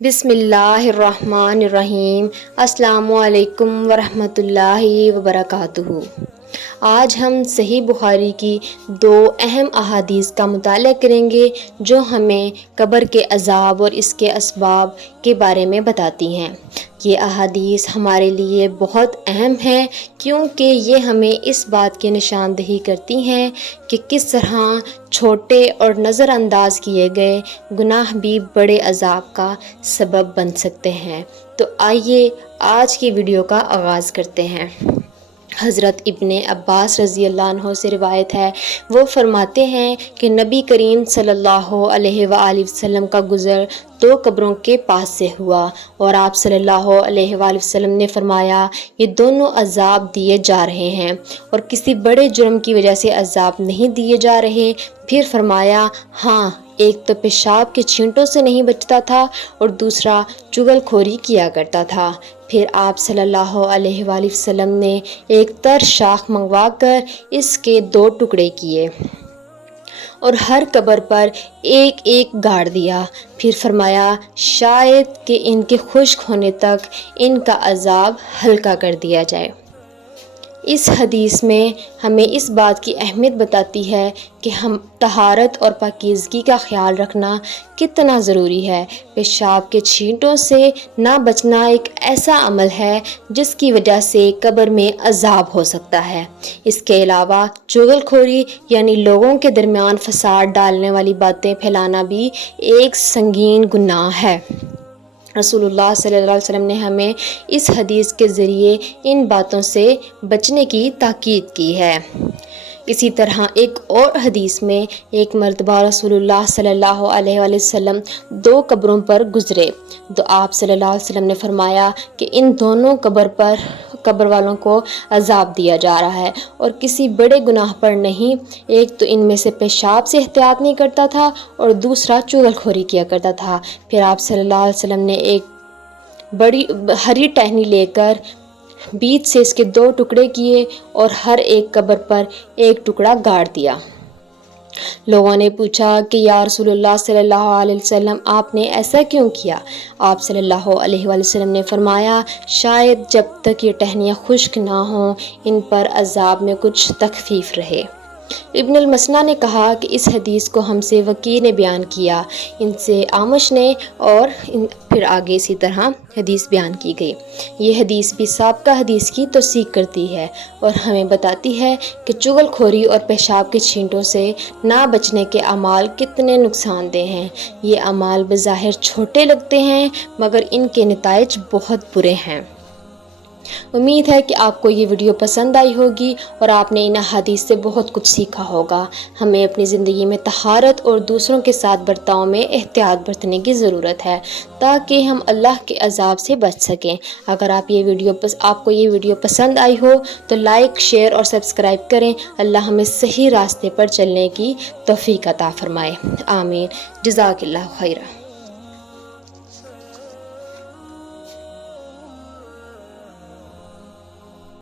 بسم اللہ الرحمن الرحیم۔ السلام علیکم ورحمۃ اللہ وبرکاتہ۔ آج ہم صحیح بخاری کی دو اہم احادیث کا مطالعہ کریں گے جو ہمیں قبر کے عذاب اور اس کے اسباب کے بارے میں بتاتی ہیں۔ یہ احادیث ہمارے لیے بہت اہم ہیں کیونکہ یہ ہمیں اس بات کی نشاندہی کرتی ہیں کہ کس طرح چھوٹے اور نظر انداز کیے گئے گناہ بھی بڑے عذاب کا سبب بن سکتے ہیں۔ تو آئیے آج کی ویڈیو کا آغاز کرتے ہیں۔ حضرت ابن عباس رضی اللہ عنہ سے روایت ہے، وہ فرماتے ہیں کہ نبی کریم صلی اللہ علیہ وآلہ وسلم کا گزر دو قبروں کے پاس سے ہوا اور آپ صلی اللہ علیہ وآلہ وسلم نے فرمایا یہ دونوں عذاب دیے جا رہے ہیں اور کسی بڑے جرم کی وجہ سے عذاب نہیں دیے جا رہے۔ پھر فرمایا ہاں، ایک تو پیشاب کے چھینٹوں سے نہیں بچتا تھا اور دوسرا چغل خوری کیا کرتا تھا۔ پھر آپ صلی اللہ علیہ وآلہ وسلم نے ایک تر شاخ منگوا کر اس کے دو ٹکڑے کیے اور ہر قبر پر ایک ایک گاڑ دیا۔ پھر فرمایا شاید کہ ان کے خشک ہونے تک ان کا عذاب ہلکا کر دیا جائے۔ اس حدیث میں ہمیں اس بات کی اہمیت بتاتی ہے کہ ہم طہارت اور پاکیزگی کا خیال رکھنا کتنا ضروری ہے۔ پیشاب کے چھینٹوں سے نہ بچنا ایک ایسا عمل ہے جس کی وجہ سے قبر میں عذاب ہو سکتا ہے۔ اس کے علاوہ چغل خوری یعنی لوگوں کے درمیان فساد ڈالنے والی باتیں پھیلانا بھی ایک سنگین گناہ ہے۔ رسول اللہ صلی اللہ علیہ وسلم نے ہمیں اس حدیث کے ذریعے ان باتوں سے بچنے کی تاکید کی ہے۔ اسی طرح ایک اور حدیث میں ایک مرتبہ رسول اللہ صلی اللہ علیہ وآلہ وسلم دو قبروں پر گزرے تو آپ صلی اللہ علیہ وسلم نے فرمایا کہ ان دونوں قبر والوں کو عذاب دیا جا رہا ہے اور کسی بڑے گناہ پر نہیں۔ ایک تو ان میں سے پیشاب سے احتیاط نہیں کرتا تھا اور دوسرا چغل خوری کیا کرتا تھا۔ پھر آپ صلی اللہ علیہ وسلم نے ایک بڑی ہری ٹہنی لے کر بیچ سے اس کے دو ٹکڑے کیے اور ہر ایک قبر پر ایک ٹکڑا گاڑ دیا۔ لوگوں نے پوچھا کہ یا رسول اللہ صلی اللہ علیہ وسلم آپ نے ایسا کیوں کیا؟ آپ صلی اللہ علیہ وآلہ وسلم نے فرمایا شاید جب تک یہ ٹہنیاں خشک نہ ہوں ان پر عذاب میں کچھ تخفیف رہے۔ ابن المثنیٰ نے کہا کہ اس حدیث کو ہم سے وکیع نے بیان کیا، ان سے اعمش نے اور پھر آگے اسی طرح حدیث بیان کی گئی۔ یہ حدیث بھی سابقہ حدیث کی توثیق کرتی ہے اور ہمیں بتاتی ہے کہ چغل خوری اور پیشاب کے چھینٹوں سے نہ بچنے کے اعمال کتنے نقصان دہ ہیں۔ یہ اعمال بظاہر چھوٹے لگتے ہیں مگر ان کے نتائج بہت برے ہیں۔ امید ہے کہ آپ کو یہ ویڈیو پسند آئی ہوگی اور آپ نے ان احادیث سے بہت کچھ سیکھا ہوگا۔ ہمیں اپنی زندگی میں طہارت اور دوسروں کے ساتھ برتاؤ میں احتیاط برتنے کی ضرورت ہے تاکہ ہم اللہ کے عذاب سے بچ سکیں۔ اگر آپ کو یہ ویڈیو پسند آئی ہو تو لائک، شیئر اور سبسکرائب کریں۔ اللہ ہمیں صحیح راستے پر چلنے کی توفیق عطا فرمائے۔ آمین۔ جزاک اللہ خیرہ۔